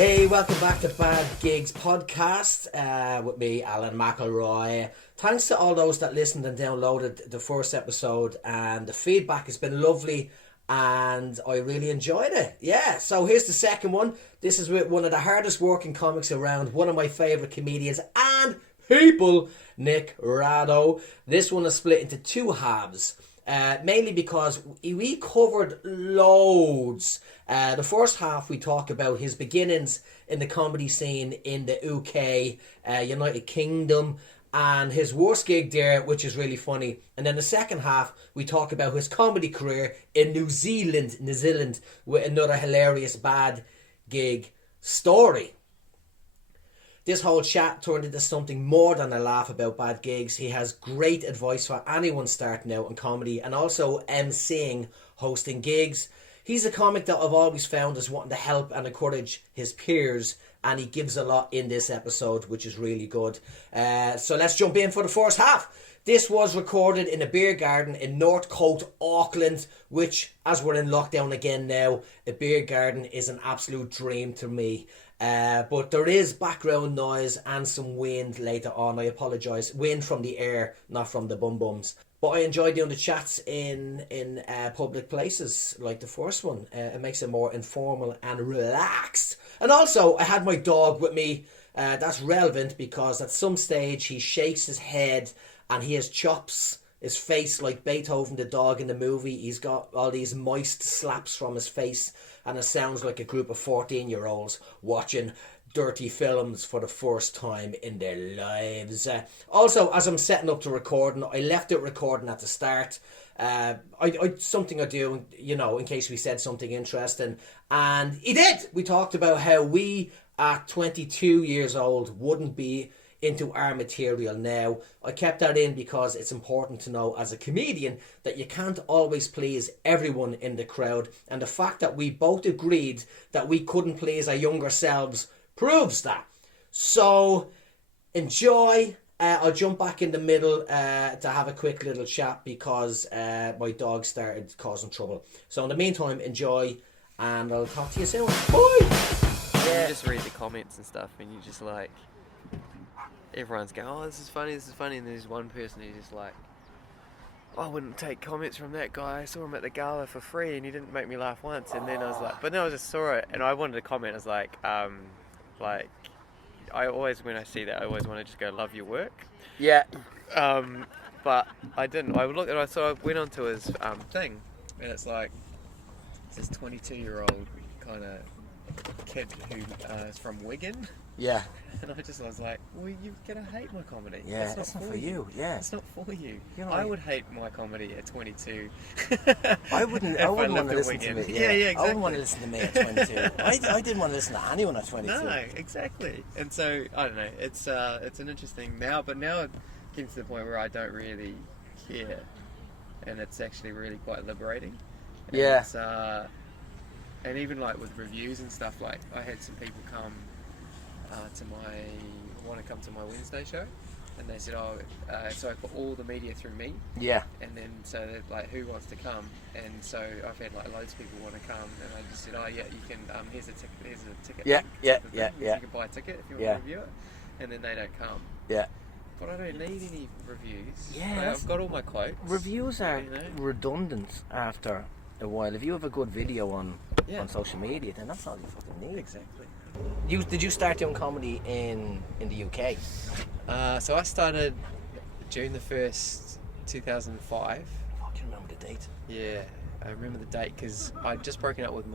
Hey, welcome back to Bad Gigs Podcast with me, Alan McElroy. Thanks to all those that listened and downloaded the first episode, and the feedback has been lovely and I really enjoyed it. Yeah, so here's the second one. This is with one of the hardest working comics around, one of my favourite comedians and people, Nick Rado. This one is split into two halves. Mainly because we covered loads. The first half we talk about his beginnings in the comedy scene in the UK, United Kingdom, and his worst gig there, which is really funny. And then the second half we talk about his comedy career in New Zealand, with another hilarious bad gig story. This whole chat turned into something more than a laugh about bad gigs. He has great advice for anyone starting out in comedy and also emceeing, hosting gigs. He's a comic that I've always found as wanting to help and encourage his peers, and he gives a lot in this episode, which is really good. So let's jump in for the first half. This was recorded in a beer garden in Northcote, Auckland, which, as we're in lockdown again now, a beer garden is an absolute dream to me. But there is background noise and some wind later on. I apologise. Wind from the air, not from the bum-bums. But I enjoy doing the chats in public places, like the first one. It makes it more informal and relaxed. And also, I had my dog with me. That's relevant because at some stage he shakes his head and he has chops. His face like Beethoven the dog in the movie. He's got all these moist slaps from his face, and it sounds like a group of 14-year-olds watching dirty films for the first time in their lives. Also, as I'm setting up to recording, I left it recording at the start. Something I do, you know, in case we said something interesting. And he did! We talked about how we, at 22 years old, wouldn't be into our material now. I kept that in because it's important to know as a comedian that you can't always please everyone in the crowd, and the fact that we both agreed that we couldn't please our younger selves proves that. So enjoy. I'll jump back in the middle to have a quick little chat because my dog started causing trouble. So in the meantime, enjoy, and I'll talk to you soon. Bye! Yeah. You just read the comments and stuff and you just like, everyone's going, oh, this is funny, and there's one person who's just like, I wouldn't take comments from that guy. I saw him at the gala for free and he didn't make me laugh once. And then I was like, but then I just saw it and I wanted to comment. I was like, I always, when I see that, I always want to just go, love your work. Yeah. But I didn't. I looked at, so I went onto his thing, and it's like, it's this 22-year-old kind of kid who is from Wigan. Yeah. And I just was like, well, you're going to hate my comedy. Yeah, it's not for you. Yeah. It's not for you. You know, I would hate my comedy at 22. I wouldn't want to listen to me. Yeah, exactly. I wouldn't want to listen to me at 22. I didn't want to listen to anyone at 22. No, exactly. And so, I don't know, it's an interesting now, but now it gets to the point where I don't really care. And it's actually really quite liberating. And yeah. It's, and even like with reviews and stuff, like I had some people come want to come to my Wednesday show, and they said, so I put all the media through me. Yeah. And then so they're like, who wants to come? And so I've had like loads of people want to come, and I just said, oh yeah, you can. Here's a ticket. Yeah. You can buy a ticket if you want to review it, and then they don't come. Yeah. But I don't need any reviews. Yeah. I've got all my quotes. Reviews are redundant after a while. If you have a good video on social media, then that's all you fucking need. Exactly. Did you start doing comedy in the UK? So I started June the 1st, 2005. I can remember the date. Yeah, I remember the date because I'd just broken up with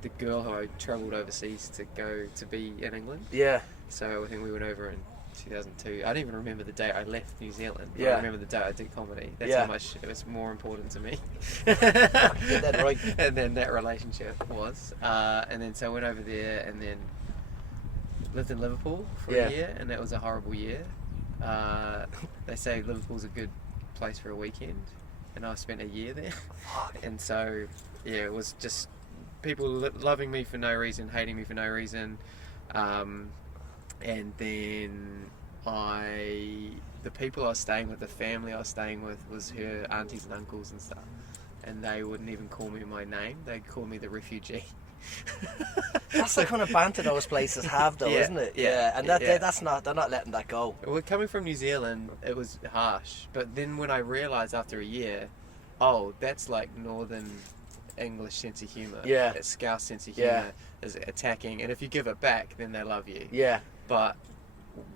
the girl who I travelled overseas to go to be in England. Yeah. So I think we went over in 2002. I don't even remember the day I left New Zealand. Yeah. I remember the day I did comedy. That's how much it was more important to me. Get that right. And then that relationship was. And then so I went over there and then lived in Liverpool for a year, and that was a horrible year. They say Liverpool's a good place for a weekend, and I spent a year there. And so, yeah, it was just people loving me for no reason, hating me for no reason. And then the people I was staying with, the family I was staying with, was her aunties and uncles and stuff. and they wouldn't even call me my name. They'd call me the refugee. That's the kind of banter those places have, though, isn't it? Yeah, and that's not, they're not letting that go. Well, coming from New Zealand, it was harsh. But then when I realised after a year, oh, that's like Northern English sense of humour. Yeah. That Scouse sense of humour is attacking, and if you give it back, then they love you. Yeah. But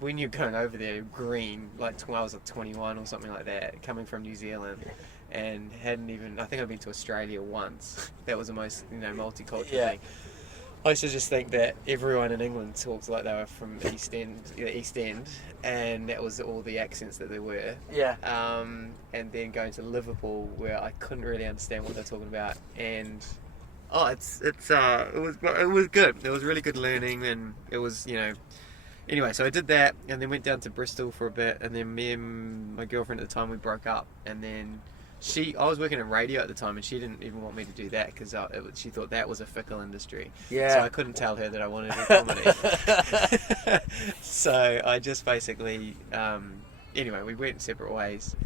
when you're going over there green, like I was like 21 or something like that, coming from New Zealand, and hadn't even, I think I've been to Australia once. That was the most, multicultural thing. I used to just think that everyone in England talks like they were from East End, and that was all the accents that there were. Yeah. And then going to Liverpool, where I couldn't really understand what they're talking about, and it was good. It was really good learning, and it was Anyway, so I did that, and then went down to Bristol for a bit, and then me and my girlfriend at the time, we broke up, and then I was working in radio at the time, and she didn't even want me to do that because she thought that was a fickle industry. Yeah. So I couldn't tell her that I wanted to do comedy. So I just basically, anyway, we went separate ways,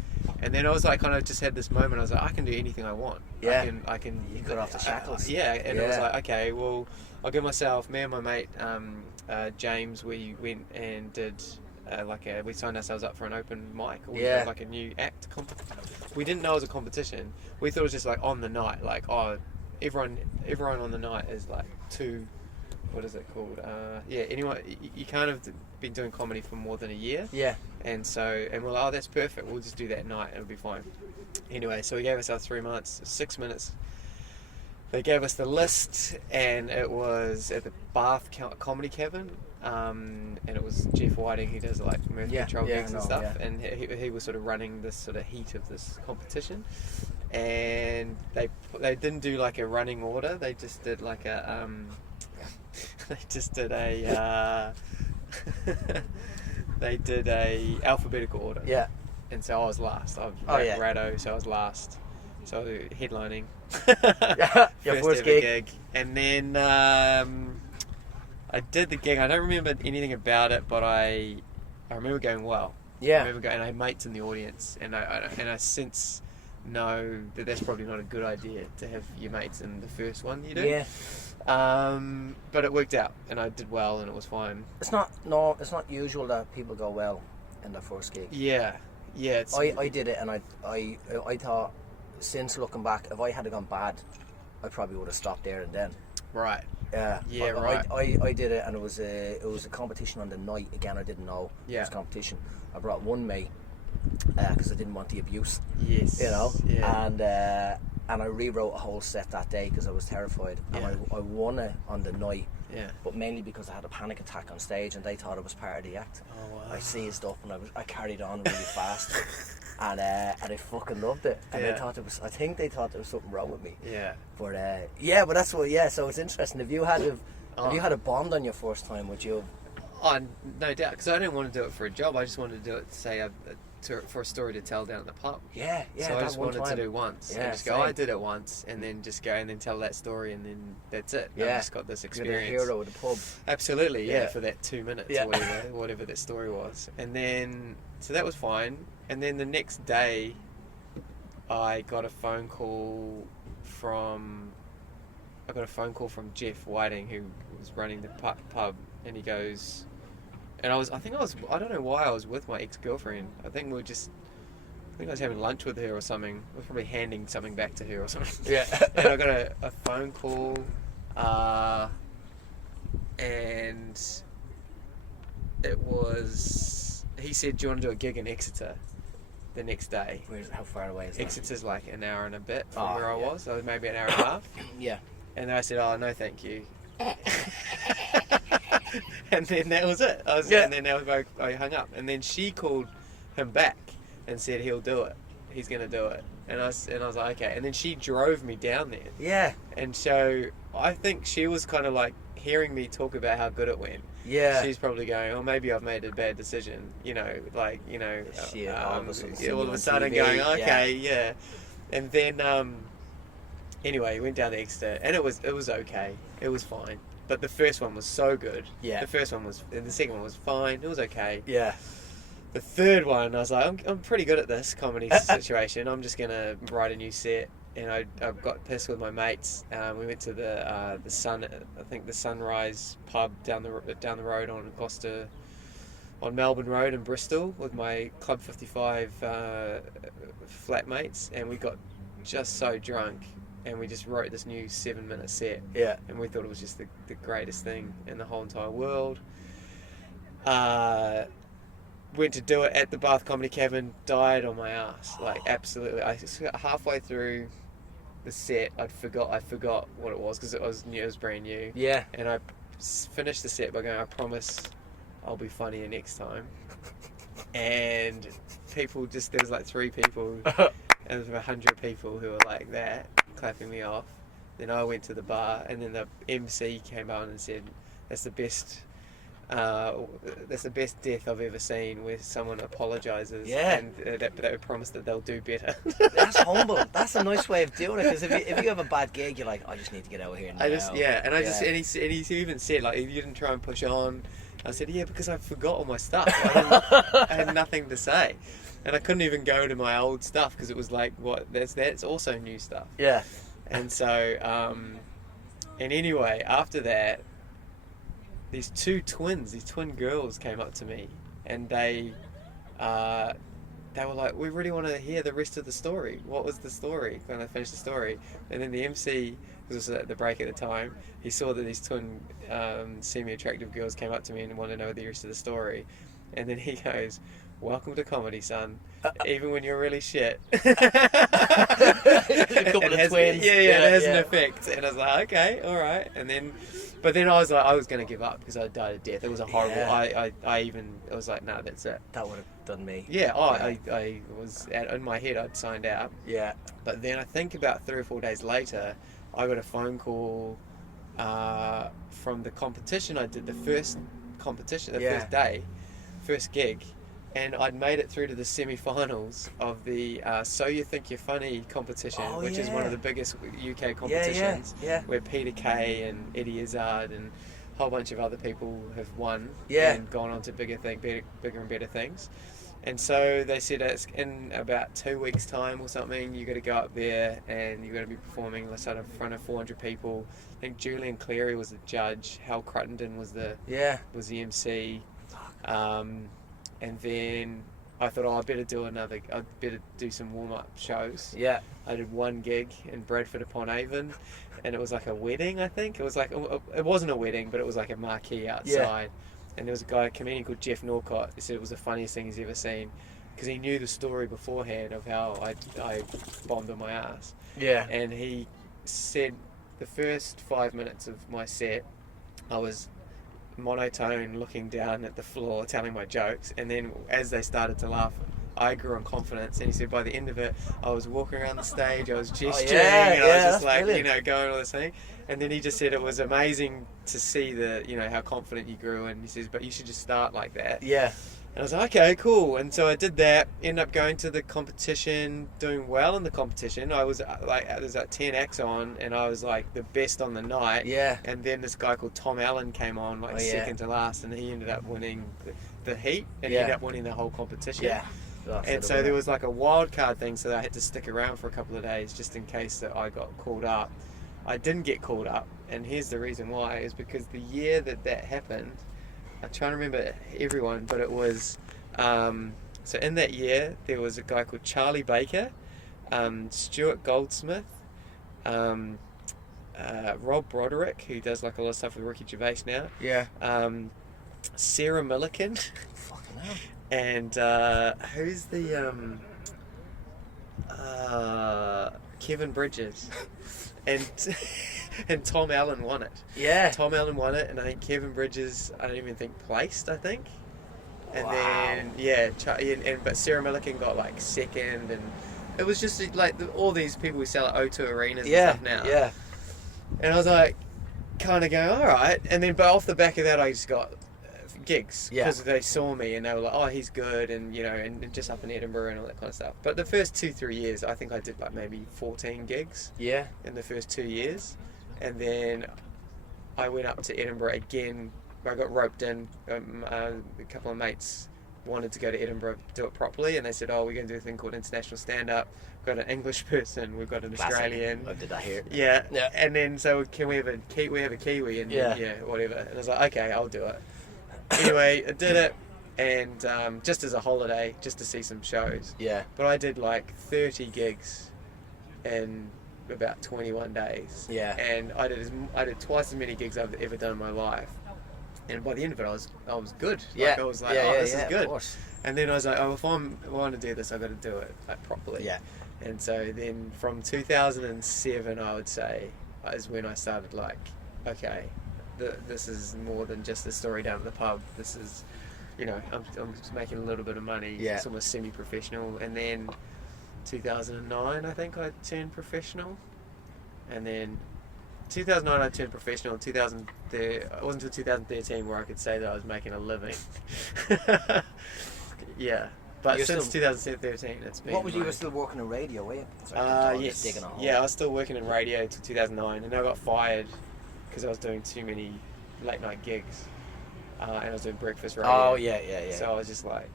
and then I was like, kind of just had this moment. I was like, I can do anything I want. Yeah. I can. You cut off the shackles. And I was like, okay, well, I'll give myself. Me and my mate James, we went and did. We signed ourselves up for an open mic, or like a new act. We didn't know it was a competition. We thought it was just like on the night, like everyone on the night is like what is it called? Anyway, you can't have been doing comedy for more than a year. Yeah. And we're like, that's perfect. We'll just do that night and it'll be fine. Anyway, so we gave ourselves 3 months, 6 minutes. They gave us the list, and it was at the Bath Comedy Cabin. And it was Jeff Whiting, who does like mirth control gigs and stuff, and he was sort of running this sort of heat of this competition, and they didn't do like a running order, they just did like a they did a alphabetical order. Yeah. And so I was last. Rado, so I was last. So I was headlining. Your first ever gig. And then I did the gig. I don't remember anything about it, but I remember going well. Yeah. I remember going. I had mates in the audience, and I since know that that's probably not a good idea to have your mates in the first one you do. Yeah. But it worked out, and I did well, and it was fine. It's not usual that people go well in their first gig. Yeah. I did it, and I thought, since looking back, if I had gone bad, I probably would have stopped there and then. Right. Yeah, right. I did it, and it was a competition on the night. Again, I didn't know it was a competition. I brought one mate because I didn't want the abuse. Yes. Yeah. And I rewrote a whole set that day because I was terrified. Yeah. And I won it on the night. Yeah. But mainly because I had a panic attack on stage, and they thought it was part of the act. Oh wow. I seized up, and I carried on really fast. And I fucking loved it. And I think they thought there was something wrong with me. Yeah. But but that's what. Yeah, so it's interesting. If you had a bond on your first time, would you? Oh, no doubt. Because I didn't want to do it for a job. I just wanted to do it to say for a story to tell down at the pub. Yeah. So I just wanted to do once. Yeah, and just go. I did it once, and then just go and then tell that story, and then that's it. Yeah. I've just got this experience. You're a hero at the pub. Absolutely. Yeah. Yeah. For that 2 minutes Yeah. or whatever that story was, and then so that was fine. And then the next day, I got a phone call from Jeff Whiting, who was running the pub, and he goes, and I don't know why I was with my ex-girlfriend. I think I was having lunch with her or something. I was probably handing something back to her or something. Yeah. And I got a phone call, and he said, do you want to do a gig in Exeter the next day? How far away is that? Exeter's like an hour and a bit from where I was, so maybe an hour and a half. Yeah. And then I said, oh, no thank you. And then that was it. And then I hung up. And then she called him back and said he'll do it. He's going to do it. And I was like, okay. And then she drove me down there. Yeah. And so I think she was kind of like hearing me talk about how good it went. Yeah. She's probably going, oh, maybe I've made a bad decision. She all of a sudden TV, going, okay, yeah. And then, anyway, went down to Exeter, and it was okay. It was fine. But the first one was so good. Yeah. The second one was fine. It was okay. Yeah. The third one, I was like, I'm pretty good at this comedy situation. I'm just gonna write a new set I got pissed with my mates. We went to the Sunrise pub down the road on Melbourne Road in Bristol with my Club 55 flatmates, and we got just so drunk, and we just wrote this new 7-minute set. Yeah. And we thought it was just the greatest thing in the whole entire world. Went to do it at the Bath Comedy Cabin, died on my ass, like absolutely. Halfway through the set, I forgot what it was because it was brand new. Yeah. And I finished the set by going, I promise I'll be funnier next time. And people there was like 3 people, and there was 100 people who were like that, clapping me off. Then I went to the bar, and then the MC came on and said, that's the best death I've ever seen, where someone apologises, and they promise that they'll do better. That's humble. That's a nice way of doing it, because if you have a bad gig, you're like, I just need to get out of here now. And he even said, like, you didn't try and push on. I said, yeah, because I forgot all my stuff. I had nothing to say, and I couldn't even go to my old stuff because it was like, that's also new stuff. Yeah. And so, and anyway, after that, these twin girls came up to me, and they were like, we really want to hear the rest of the story. What was the story? When I finished the story, and then the MC, because it was at the break at the time, he saw that these twin semi-attractive girls came up to me and wanted to know the rest of the story, and then he goes, welcome to comedy, son. Even when you're really shit. A couple of twins. It has an effect. And I was like, okay, all right. But then I was like, I was going to give up because I died of death. It was a horrible. I was like, no, that's it. That would have done me. Yeah. I was in my head. I'd signed out. Yeah. But then I think about 3 or 4 days later, I got a phone call from the competition I did. The first competition, first day, first gig. And I'd made it through to the semi-finals of the So You Think You're Funny competition, which is one of the biggest UK competitions, where Peter Kay and Eddie Izzard and a whole bunch of other people have won and gone on to bigger and better things. And so they said it's in about 2 weeks' time or something, you got to go up there and you got to be performing in front of 400 people. I think Julian Cleary was the judge, Hal Cruttenden was the MC. And then I thought, I better do some warm-up shows. Yeah. I did one gig in Bradford upon Avon, and it was like a wedding, I think. It was like, it wasn't a wedding, but it was like a marquee outside. Yeah. And there was a comedian called Jeff Norcott. He said it was the funniest thing he's ever seen, because he knew the story beforehand of how I bombed on my ass. Yeah. And he said the first 5 minutes of my set, I was monotone, looking down at the floor, telling my jokes, and then as they started to laugh, I grew in confidence. And he said by the end of it, I was walking around the stage, I was gesturing, and I was just like, brilliant. Going all this thing. And then he just said it was amazing to see how confident you grew. And he says, but you should just start like that. Yeah. And I was like, okay, cool. And so I did that, ended up going to the competition, doing well in the competition. I was like, there's like 10 acts on, and I was like the best on the night. Yeah. And then this guy called Tom Allen came on, second to last, and he ended up winning the heat, and he ended up winning the whole competition. Yeah. And so there was like a wild card thing, so I had to stick around for a couple of days just in case that I got called up. I didn't get called up, and here's the reason why, is because the year that happened, I'm trying to remember everyone, but it was, so in that year, there was a guy called Charlie Baker, Stuart Goldsmith, Rob Broderick, who does like a lot of stuff with Ricky Gervais now. Yeah. Sarah Millican. Fucking hell. And who's the, Kevin Bridges. And Tom Allen won it. Yeah. Tom Allen won it, and I think Kevin Bridges, I don't even think placed, I think. And then, but Sarah Millican got like second, and it was just like all these people who sell at O2 arenas and stuff now. Yeah. And I was like, kind of going, all right. And then, but off the back of that, I just got gigs because they saw me and they were like, oh, he's good, and and just up in Edinburgh and all that kind of stuff. But the first 2-3 years, I think I did like maybe 14 gigs. Yeah. In the first 2 years. And then I went up to Edinburgh again. I got roped in. A couple of mates wanted to go to Edinburgh, do it properly, and they said, oh, we're going to do a thing called International Stand-Up, got an English person, we've got an Australian. I did that here. Yeah. And then so can we have a Kiwi and whatever. And I was like, okay, I'll do it. Anyway, I did it, and just as a holiday, just to see some shows. Yeah. But I did like 30 gigs in about 21 days. Yeah. And I did twice as many gigs I've ever done in my life. And by the end of it, I was good. Yeah. I was like, this is good. And then I was like, if I want to do this, I've got to do it like properly. Yeah. And so then from 2007, I would say, is when I started like, okay, this is more than just a story down at the pub. This is, I'm just making a little bit of money. Yeah. It's almost semi-professional. And then 2009, I think I turned professional. And then 2009 I turned professional. It wasn't until 2013 where I could say that I was making a living. Yeah. But since 2013, it's been... What was you were still working in radio, were you? Yes. Yeah, I was still working in radio until 2009, and I got fired because I was doing too many late night gigs, and I was doing breakfast radio. Oh, yeah. So I was just like,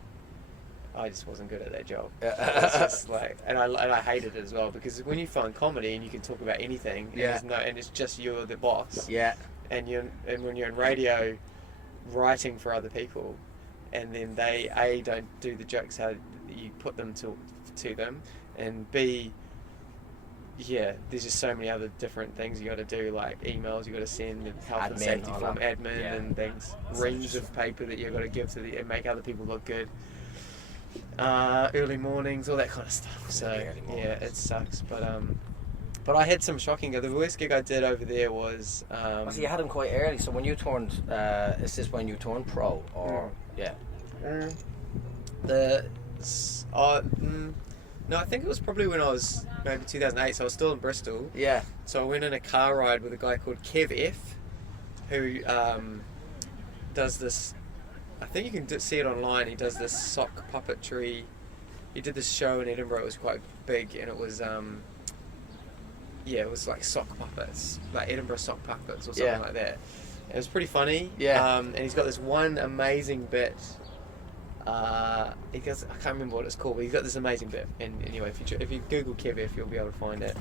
I just wasn't good at that job. It's just like, and I hated it as well, because when you find comedy and you can talk about anything, and it's just you're the boss. Yeah. And when you're in radio, writing for other people, and then they don't do the jokes how you put them to them, and B, there's just so many other different things you got to do, like emails you got to send, and health and safety form, admin, and things, reams of paper that you got to give and make other people look good. Early mornings, all that kind of stuff. So it sucks. But I had some shocking. The worst gig I did over there was. So you had them quite early. So when you turned, is this when you turned pro, or No, I think it was probably when I was maybe 2008. So I was still in Bristol. Yeah. So I went in a car ride with a guy called Kev F, who does this. I think you can see it online. He does this sock puppetry. He did this show in Edinburgh. It was quite big, and it was it was like sock puppets, like Edinburgh sock puppets or something like that. It was pretty funny. Yeah. And he's got this one amazing bit. I can't remember what it's called, but he's got this amazing bit. And anyway, if you Google Kev F, you'll be able to find it.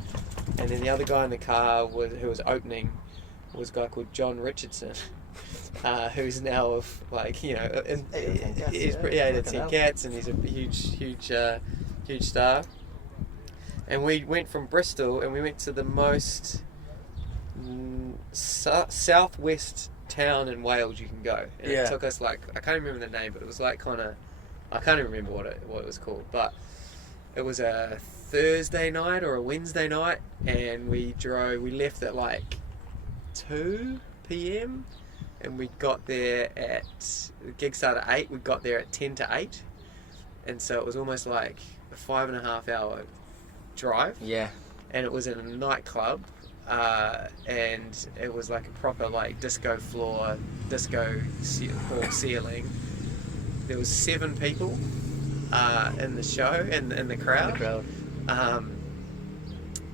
And then the other guy in the car who was opening was a guy called John Richardson. Who's now he's 10 Cats, and he's a huge star. And we went from Bristol, and we went to the most southwest town in Wales you can go. And it took us I can't remember the name, but it was I can't even remember what it was called. But it was a Thursday night or a Wednesday night, and we left at 2 p.m. and we got there the gig started at 8, we got there at 10 to 8, and so it was almost like a 5.5 hour drive. Yeah. And it was in a nightclub, and it was like a proper disco floor, disco hall ceiling. There was 7 people in the show, in the crowd.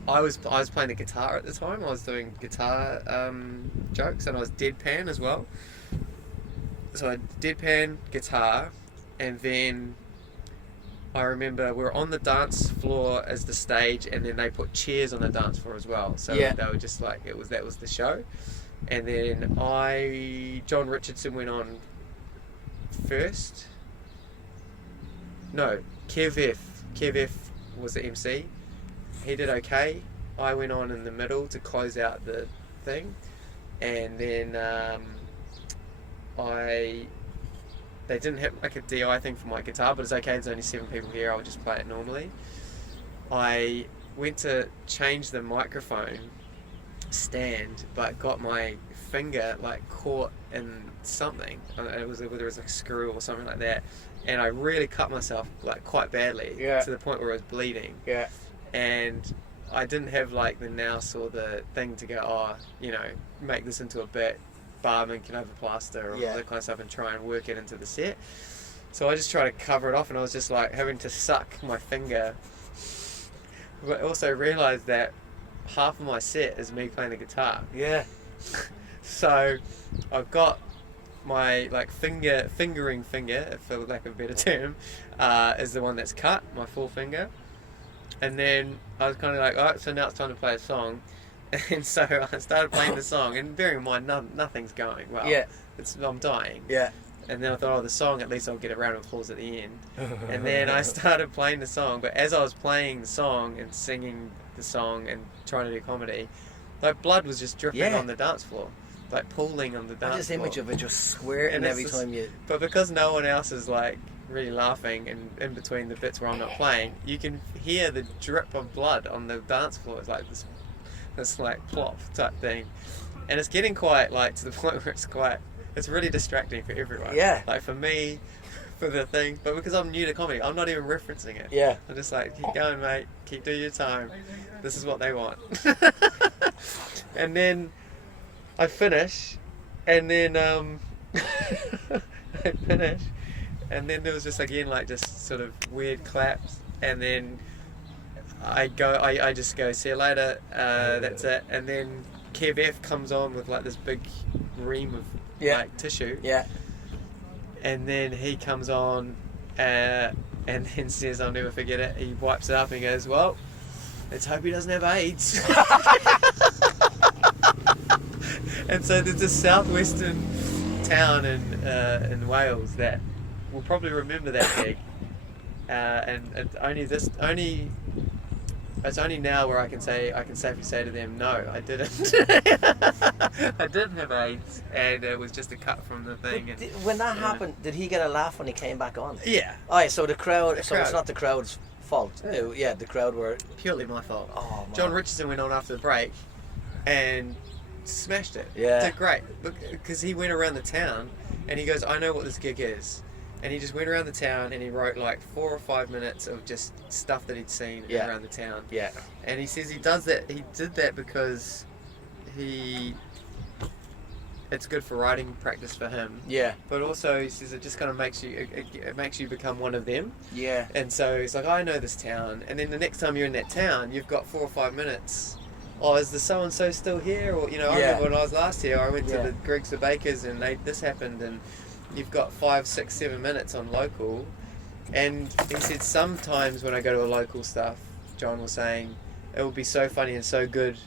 I was playing the guitar at the time. I was doing guitar jokes, and I was deadpan as well. So I deadpan guitar, and then I remember we were on the dance floor as the stage, and then they put chairs on the dance floor as well. So they were just that was the show. And then John Richardson went on first. No, Kev F was the MC. He did okay. I went on in the middle to close out the thing, and then they didn't have a DI thing for my guitar, but it's okay, there's only 7 people here, I'll just play it normally. I went to change the microphone stand, but got my finger caught in something. It was whether it was a screw or something like that, and I really cut myself quite badly, to the point where I was bleeding. Yeah. And I didn't have the nous or the thing to go, make this into a bit, barman can have a plaster or all that kind of stuff, and try and work it into the set. So I just tried to cover it off, and I was just having to suck my finger. But I also realised that half of my set is me playing the guitar. Yeah. So I've got my fingering finger, for lack of a better term, is the one that's cut, my full finger. And then I was kind of like, alright, so now it's time to play a song. And so I started playing the song, and bearing in mind, nothing's going well. Yeah. I'm dying. Yeah. And then I thought, the song, at least I'll get a round of applause at the end. And then I started playing the song, but as I was playing the song and singing the song and trying to do comedy, like blood was just dripping on the dance floor, like pooling on the dance floor. This image of it just squirting every time you... But because no one else is like really laughing, and in between the bits where I'm not playing, you can hear the drip of blood on the dance floor. It's like this like plop type thing, and it's getting quite like to the point where it's really distracting for everyone. Yeah. Like for me, for the thing, but because I'm new to comedy, I'm not even referencing it. Yeah. I'm just like, keep going, mate. Keep doing your time. This is what they want. And then I finish, and then I finish, and then there was just again like just sort of weird claps, and then I just go, see you later, that's it. And then Kev F comes on with like this big ream of like tissue. Yeah. And then he comes on and then says, I'll never forget it. He wipes it up and he goes, well, let's hope he doesn't have AIDS. And so there's this southwestern town in Wales that will probably remember that gig. And it's only now where I can safely say to them, no, I didn't. I didn't have AIDS, and it was just a cut from the thing. And, when that happened, did he get a laugh when he came back on? Yeah. Oh, yeah, so the crowd. It's not the crowd's fault. Yeah, the crowd were purely my fault. Oh, man. John Richardson went on after the break, and smashed it. Yeah. Did great, because he went around the town, and he goes, I know what this gig is. And he just went around the town and he wrote like 4 or 5 minutes of just stuff that he'd seen around the town. Yeah. And he says he did that because it's good for writing practice for him. Yeah. But also he says it just kind of makes you become one of them. Yeah. And so he's like, I know this town. And then the next time you're in that town, you've got 4 or 5 minutes. Oh, is the so-and-so still here? Or, I remember when I was last here, I went to the Greg's the Bakers and this happened, and you've got 5, 6, 7 minutes on local. And he said sometimes when I go to a local stuff, John was saying, it will be so funny and so good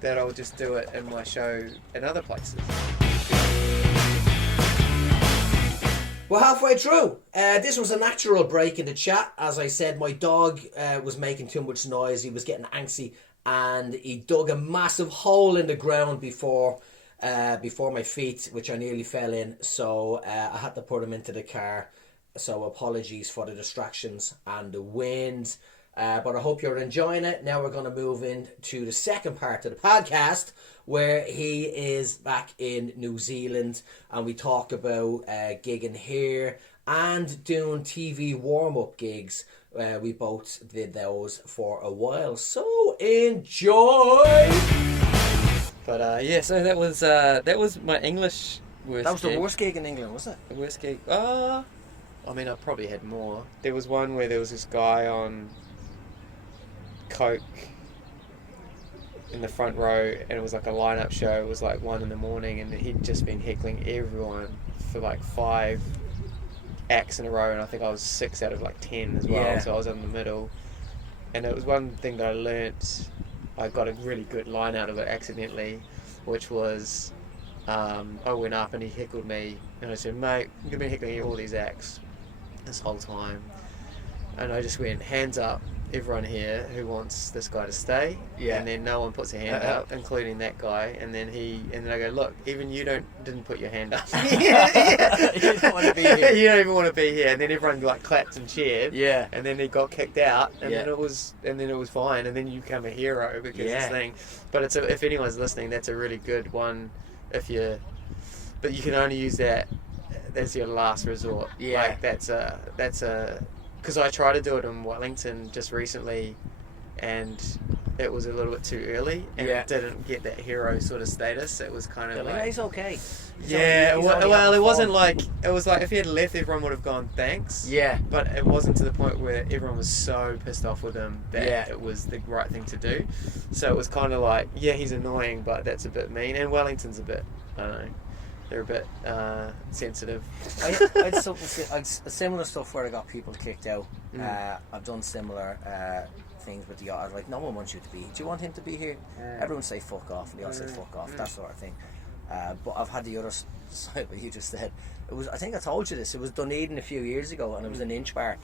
that I'll just do it in my show in other places. We're halfway through. This was a natural break in the chat. As I said, my dog was making too much noise. He was getting angsty, and he dug a massive hole in the ground before my feet, which I nearly fell in. So I had to put him into the car. So apologies for the distractions and the wind. But I hope you're enjoying it. Now we're going to move into the second part of the podcast, where he is back in New Zealand, and we talk about gigging here and doing TV warm-up gigs. We both did those for a while, so enjoy! But so that was my English worst. That was gig. the worst gig in England, was it? The worst gig? I mean, I probably had more. There was one where there was this guy on coke in the front row, and it was like a line-up show. It was like 1 a.m, and he'd just been heckling everyone for like 5 acts in a row, and I think I was 6 out of like 10 as well. So I was in the middle, and it was one thing that I learnt. I got a really good line out of it accidentally, which was I went up and he heckled me, and I said, mate, you've been heckling all these acts this whole time. And I just went, hands up, everyone here who wants this guy to stay. And then no one puts a hand up, including that guy. And then I go, look, even you didn't put your hand up. You don't want to be here. You don't even want to be here. And then everyone like clapped and cheered. Yeah. And then he got kicked out, and then it was fine. And then you become a hero because this thing. But if anyone's listening, that's a really good one. But you can only use that as your last resort. Yeah. Like that's a because I tried to do it in Wellington just recently, and it was a little bit too early, and it didn't get that hero sort of status. It was kind of like, he's okay. It wasn't like, it was like if he had left, everyone would have gone thanks. Yeah. But it wasn't to the point where everyone was so pissed off with him that it was the right thing to do. So it was kind of like, he's annoying, but that's a bit mean. And Wellington's a bit, I don't know, they're a bit sensitive. I had similar stuff where I got people kicked out. I've done similar. things with the yacht. I was like, no one wants you to be. Do you want him to be here? Everyone say fuck off, and they all say fuck off. That sort of thing. But I've had the other side, what you just said. It was, I think I told you this. It was Dunedin a few years ago, and it was an inch bar.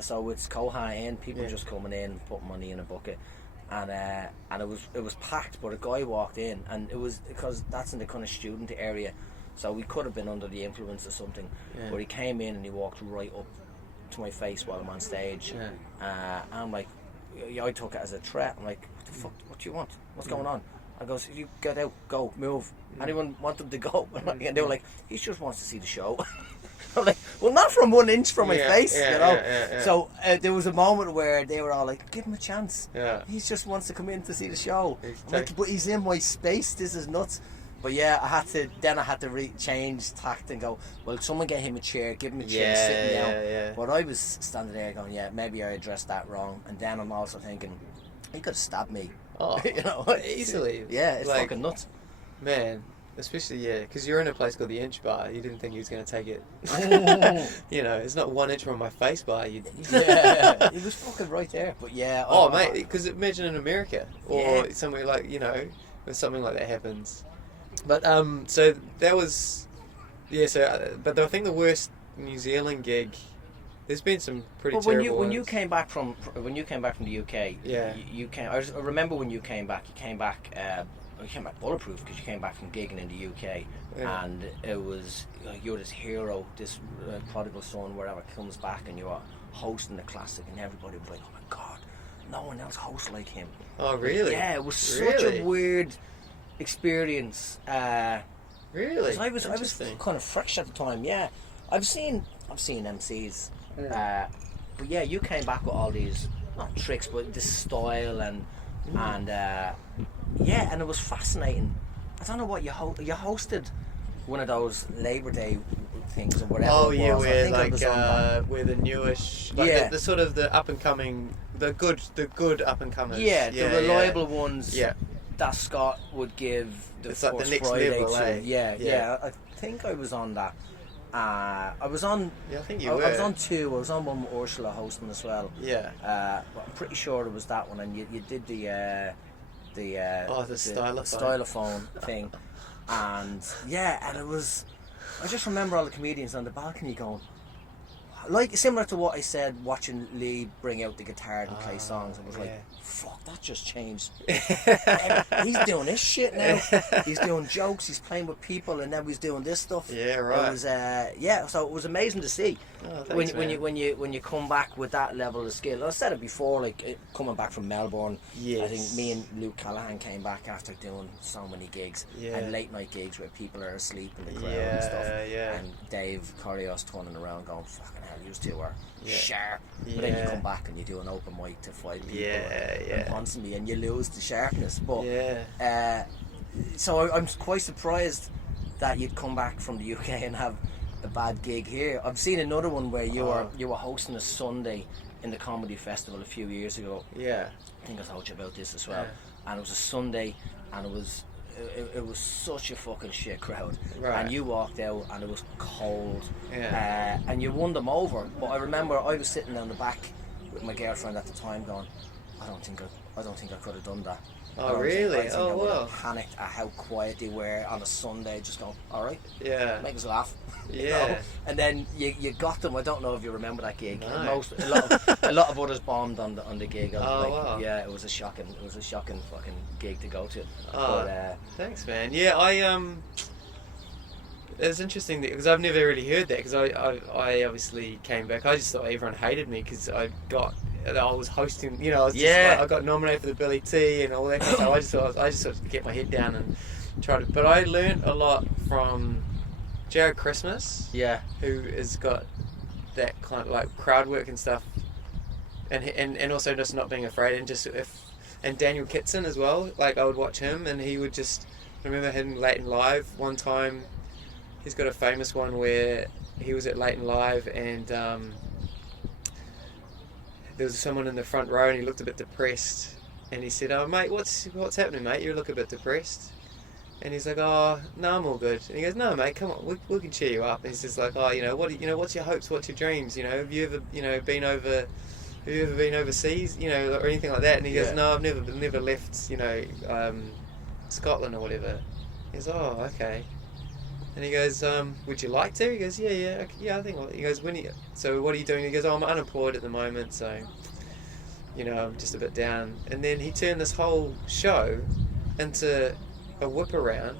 So it's Cohan in, people just coming in, putting money in a bucket, and it was packed. But a guy walked in, and it was because that's in the kind of student area, so we could have been under the influence of something. But he came in and he walked right up to my face while I'm on stage, and I'm like, I took it as a threat. I'm like, what the fuck? What do you want? What's going on? I goes, you get out, go, move. Anyone want them to go? And they were like, he just wants to see the show. I'm like, well, not from 1 inch from my face, you know. So there was a moment where they were all like, give him a chance. He just wants to come in to see the show. I'm like, but he's in my space. This is nuts. But yeah, I had to change tact and go, well, someone get him a chair, give him a chair, sitting down. But I was standing there going, maybe I addressed that wrong. And then I'm also thinking, he could have stabbed me. Oh, you know, easily. Yeah, it's like, fucking nuts. Man, especially, because you're in a place called the Inch Bar. You didn't think he was going to take it. You know, it's not 1 inch from my face bar. Yeah, he was fucking right there. But yeah. Oh, mate, because imagine in America or somewhere like, you know, where something like that happens. But, so that was, but I think the worst New Zealand gig, there's been some pretty terrible when you came back from the UK, you came. I remember when you came back. You came back bulletproof because you came back from gigging in the UK, and it was you're this hero, this prodigal son, wherever comes back, and you're hosting the classic, and everybody was like, "Oh my god, no one else hosts like him." Oh really? Yeah, it was such a weird experience. Really? I was kind of fresh at the time. Yeah, I've seen MCs. But yeah, you came back with all these not tricks, but this style and it was fascinating. I don't know what you hosted one of those Labor Day things or whatever. Oh yeah, we're the newish, like the sort of the up and coming, the good up and comers. Yeah, the reliable ones. Yeah, that Scott would give the it's like the next Friday level. Yeah. I think I was on that. I was on. Yeah, I think you were. I was on 2. I was on one with Ursula hosting as well. Yeah. But I'm pretty sure it was that one, and you did the stylophone thing, and it was. I just remember all the comedians on the balcony going, like similar to what I said, watching Lee bring out the guitar and play songs. I was like, fuck, that just changed. He's doing this shit now. He's doing jokes. He's playing with people, and now he's doing this stuff. Yeah, right. It was so it was amazing to see. Oh, thanks, when you come back with that level of skill. I said it before, like coming back from Melbourne. Yes. I think me and Luke Callahan came back after doing so many gigs and late night gigs where people are asleep in the crowd and stuff. And Dave Corrios turning around going, fucking hell, you two are sharp. But then you come back and you do an open mic to 5 people and constantly, and you lose the sharpness. But so I'm quite surprised that you'd come back from the UK and have a bad gig here. I've seen another one where you were hosting a Sunday in the comedy festival a few years ago. I think I told you about this as well. And it was a Sunday, and it was such a fucking shit crowd. And you walked out and it was cold. And you won them over. But I remember I was sitting down the back with my girlfriend at the time going, I don't think I could have done that. Oh really? I would have panicked at how quiet they were on a Sunday, just going, alright, make us laugh. You know? And then you got them. I don't know if you remember that gig. No. A lot of others bombed on the gig. Wow. Yeah, it was a shocking fucking gig to go to. Thanks, man. It was interesting because I've never really heard that, because I obviously came back. I just thought everyone hated me because I was hosting, you know, I was just like, I got nominated for the Billy T and all that. So I just sort of kept my head down and tried to. But I learned a lot from Jared Christmas, who has got that kind of like crowd work and stuff, and also just not being afraid, and Daniel Kitson as well. Like I would watch him, and he would just remember him Late and Live one time. He's got a famous one where he was at Late and Live, and there was someone in the front row, and he looked a bit depressed, and he said, "Oh mate, what's happening, mate? You look a bit depressed." And he's like, "Oh no, I'm all good." And he goes, "No mate, come on, we can cheer you up." And he's just like, "Oh, what's your hopes? What's your dreams? Have you ever, been over have you ever been overseas, or anything like that? And he goes, Yeah. no, I've never left, Scotland or whatever. He goes, oh, okay. And he goes, would you like to? He goes, yeah, I think. He goes, so what are you doing? He goes, oh, I'm unemployed at the moment, so, I'm just a bit down. And then he turned this whole show into a whip around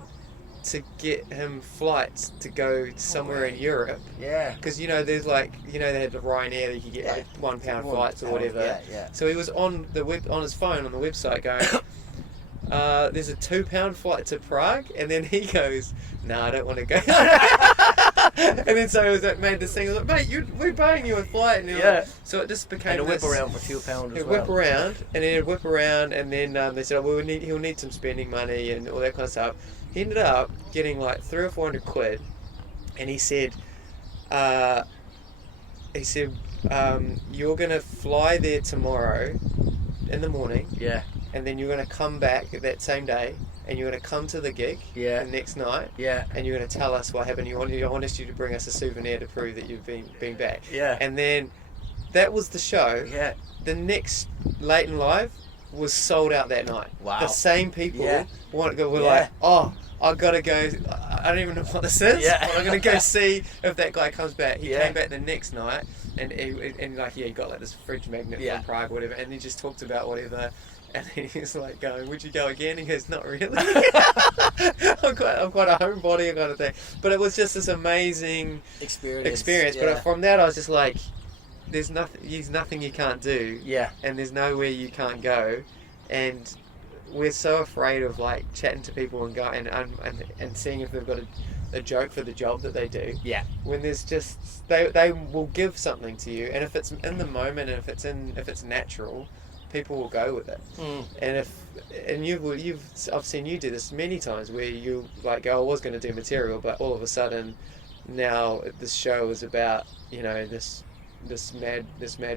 to get him flights to go somewhere in Europe. Yeah. Because, there's like, they had the Ryanair that you could get like £1 flights or whatever. Yeah. So he was on his phone on the website going, there's a £2 flight to Prague, and then he goes, no, I don't want to go. And then so it made this thing, I was like, mate, we're paying you a flight. And so it just became and a whip around for £2 as well. Whip around, and then whip around, and then they said, oh, he'll need some spending money and all that kind of stuff. He ended up getting like 300 or 400 quid, and he said, you're going to fly there tomorrow in the morning. Yeah. And then you're going to come back that same day, and you're going to come to the gig the next night. Yeah. And you're going to tell us what happened. I want you to bring us a souvenir to prove that you've been back. Yeah. And then that was the show. Yeah. The next Late and Live was sold out that night. Wow. The same people were Yeah. like, oh, I've got to go. I don't even know what this is. Yeah. But I'm going to go see if that guy comes back. He came back the next night, and he got like this fridge magnet from Prague or whatever, and he just talked about whatever. And then he was like going, would you go again? He goes, not really. I'm quite a homebody kind of thing. But it was just this amazing experience. Yeah. But from that I was just like, there's nothing you can't do. Yeah. And there's nowhere you can't go. And we're so afraid of like chatting to people and going and seeing if they've got a joke for the job that they do. Yeah. When there's just they will give something to you, and if it's in the moment and if it's natural, people will go with it. And I've seen you do this many times where you like go, I was going to do material, but all of a sudden now this show is about this mad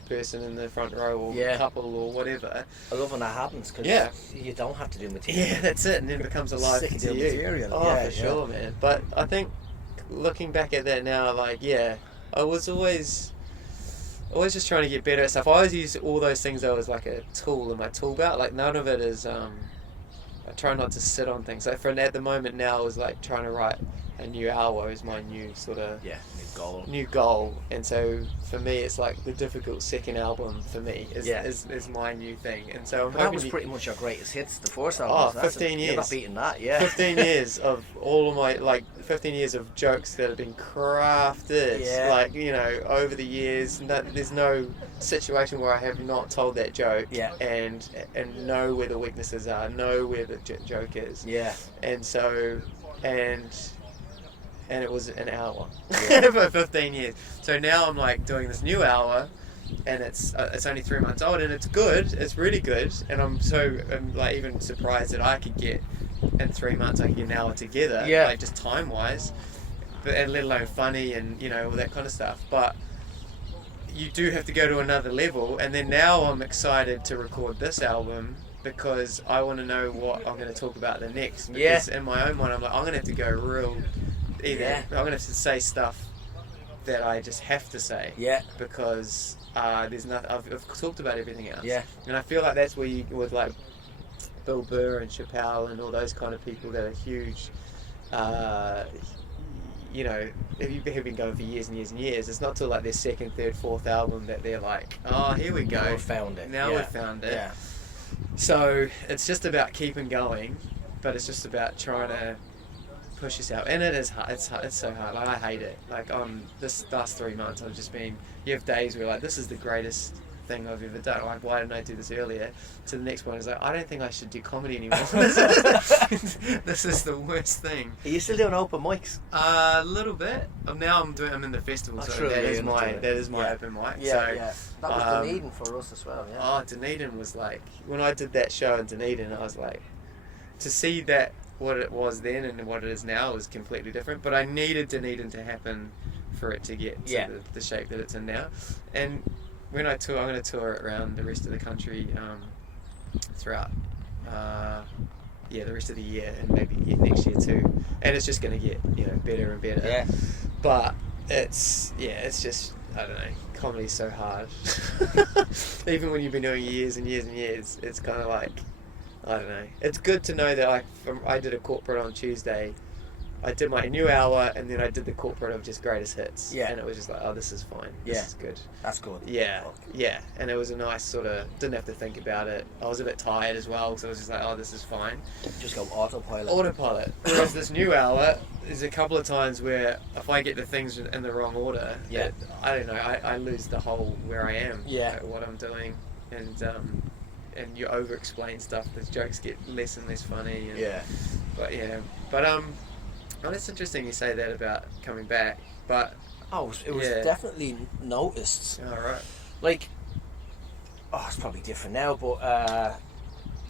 person in the front row or couple or whatever. I love when that happens because you don't have to do material. Yeah, that's it, and then it becomes alive to you. Material. Oh, for sure, man. But I think looking back at that now, like, I was always just trying to get better at stuff. I always use all those things though as like a tool in my tool belt. Like none of it is. I try not to sit on things. Like for at the moment now is like trying to write a new hour is my new sort of new goal. And so for me, it's like the difficult second album for me is my new thing. And so that was pretty much your greatest hits. The first album. Oh, 15 years. You're not beating that. Yeah. 15 years of all of my 15 years of jokes that have been crafted. Like over the years. There's no situation where I have not told that joke. Yeah. And know where the weaknesses are. Know where the joke is. Yeah. And so and it was an hour for 15 years. So now I'm like doing this new hour, and it's only 3 months old, and it's good. It's really good, and I'm like even surprised that I could get in 3 months I could get an hour together. Yeah. Like just time wise, and let alone funny and all that kind of stuff. But you do have to go to another level, and then now I'm excited to record this album. Because I want to know what I'm going to talk about the next. Because in my own mind, I'm like, I'm going to have to go real. I'm going to have to say stuff that I just have to say. Yeah. Because there's nothing. I've talked about everything else. Yeah. And I feel like that's where you with like Bill Burr and Chappelle and all those kind of people that are huge. Who've been going for years and years and years. It's not till like their second, third, fourth album that they're like, oh, here we go. Now we've found it. Now we've found it. Yeah. So it's just about keeping going, but it's just about trying to push yourself. And it is hard. It's so hard. Like I hate it. Like on this last 3 months, I've just been. You have days where like this is the greatest thing I've ever done. Like why didn't I do this earlier? To the next one is like I don't think I should do comedy anymore. This is the worst thing. Are you still doing open mics? A little bit. I'm in the festival, so that is my open mic. Yeah, so, that was Dunedin for us as well. Yeah. Oh, Dunedin was like when I did that show in Dunedin, I was like to see that what it was then and what it is now is completely different. But I needed Dunedin to happen for it to get to the shape that it's in now. And when I tour, I'm going to tour around the rest of the country throughout the rest of the year and maybe next year too. And it's just going to get better and better. Yeah. But it's I don't know, comedy's so hard. Even when you've been doing years and years and years, it's kind of like, I don't know. It's good to know that I did a corporate on Tuesday. I did my new hour, and then I did the corporate of just greatest hits. Yeah. And it was just like, oh, this is fine. This is good. That's good. Yeah, yeah. And it was a nice sort of, didn't have to think about it. I was a bit tired as well, so I was just like, oh, this is fine. Just go autopilot. Autopilot. Whereas this new hour, there's a couple of times where if I get the things in the wrong order, I don't know, I lose the whole where I am, what I'm doing, and you over-explain stuff. The jokes get less and less funny. And, but oh, that's interesting you say that about coming back, but... Oh, it was definitely noticed. Oh, right. Like, it's probably different now, but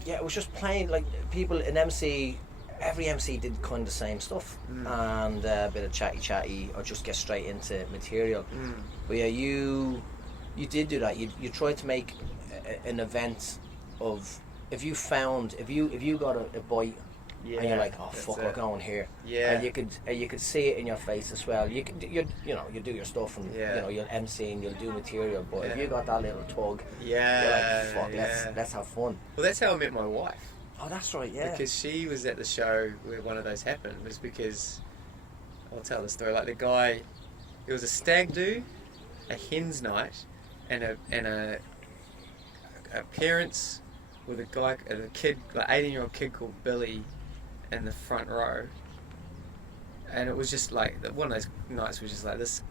it was just plain, like, people in MC, every MC did kind of the same stuff, and a bit of chatty, or just get straight into material. But yeah, you did do that. You tried to make an event of, if you got a bite, and you're like, oh fuck, we're going here. Yeah. And you could see it in your face as well. You do your stuff, and you'll MC and you'll do material. But if you got that little tug, you're like, fuck, let's have fun. Well, that's how I met my wife. Oh, that's right. Yeah. Because she was at the show where one of those happened. Was because I'll tell the story. Like the guy, it was a stag do, a hen's night, and a parents with a guy, a kid, like 18-year-old kid called Billy, in the front row, and it was just like one of those nights was just like, this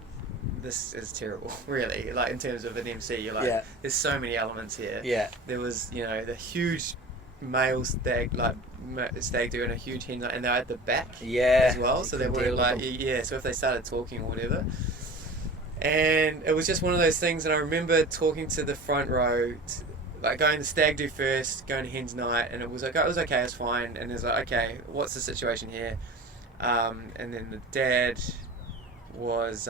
is terrible, really, like in terms of an MC. You're like, there's so many elements here. There was, the huge male stag do and a huge hen, and they're at the back as well, so they were like, so if they started talking or whatever, and it was just one of those things. And I remember talking to the front row, like going to stag do first, going to hen's night, and it was okay, it was fine. And it's like, okay, what's the situation here? And then the dad was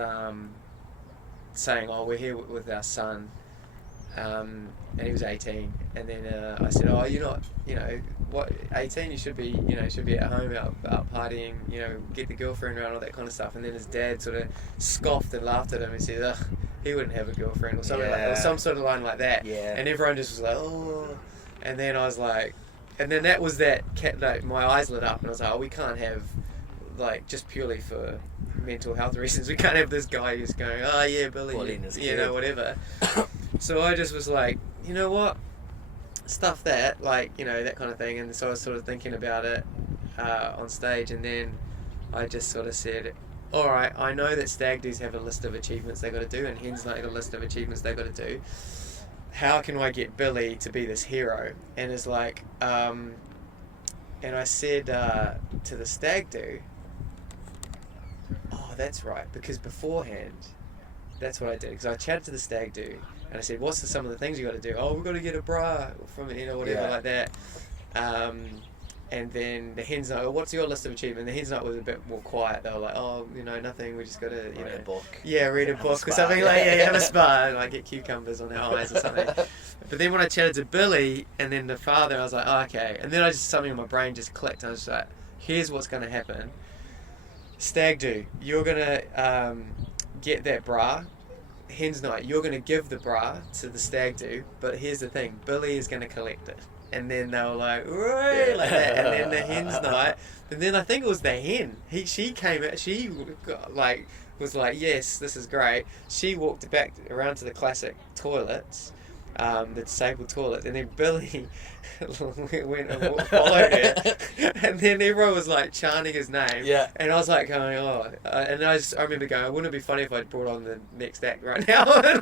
saying, oh, we're here with our son, and he was 18. And then I said, oh, you're not, what, 18? You should be at home, out partying, get the girlfriend around, all that kind of stuff. And then his dad sort of scoffed and laughed at him and said, ugh, he wouldn't have a girlfriend, or something like that, or some sort of line like that. And everyone just was like, oh. And then I was like, and then that was that, like, my eyes lit up, and I was like, oh, we can't have, like, just purely for mental health reasons, we can't have this guy who's going, oh yeah, Billy, whatever. So I just was like, you know what, stuff that, like, that kind of thing. And so I was sort of thinking about it on stage, and then I just sort of said, alright, I know that stag do's have a list of achievements they got to do, and hen's night have a list of achievements they got to do. How can I get Billy to be this hero? And it's like, and I said to the stag do, oh, that's right, because beforehand, that's what I did, because I chatted to the stag do, and I said, what's some of the things you got to do? Oh, we've got to get a bra from whatever like that. And then the hen's night, what's your list of achievements? The hen's night was a bit more quiet. They were like, oh, nothing, we just got to, read a book. Yeah, read a book or something like that. Have a spa and like get cucumbers on their eyes or something. But then when I chatted to Billy and then the father, I was like, oh, okay. And then something in my brain just clicked. I was just like, here's what's going to happen. Stag do, you're going to get that bra. Hen's night, you're going to give the bra to the stag do. But here's the thing, Billy is going to collect it. And then they were like, "Hooray!" like that. And then the hen's night. And then I think it was the hen. She came out. She was like, "Yes, this is great." She walked back around to the classic toilets, the disabled toilet, and then Billy went and followed her. And then everyone was like chanting his name. Yeah. And I was like going, oh. And I remember going, wouldn't it be funny if I brought on the next act right now? And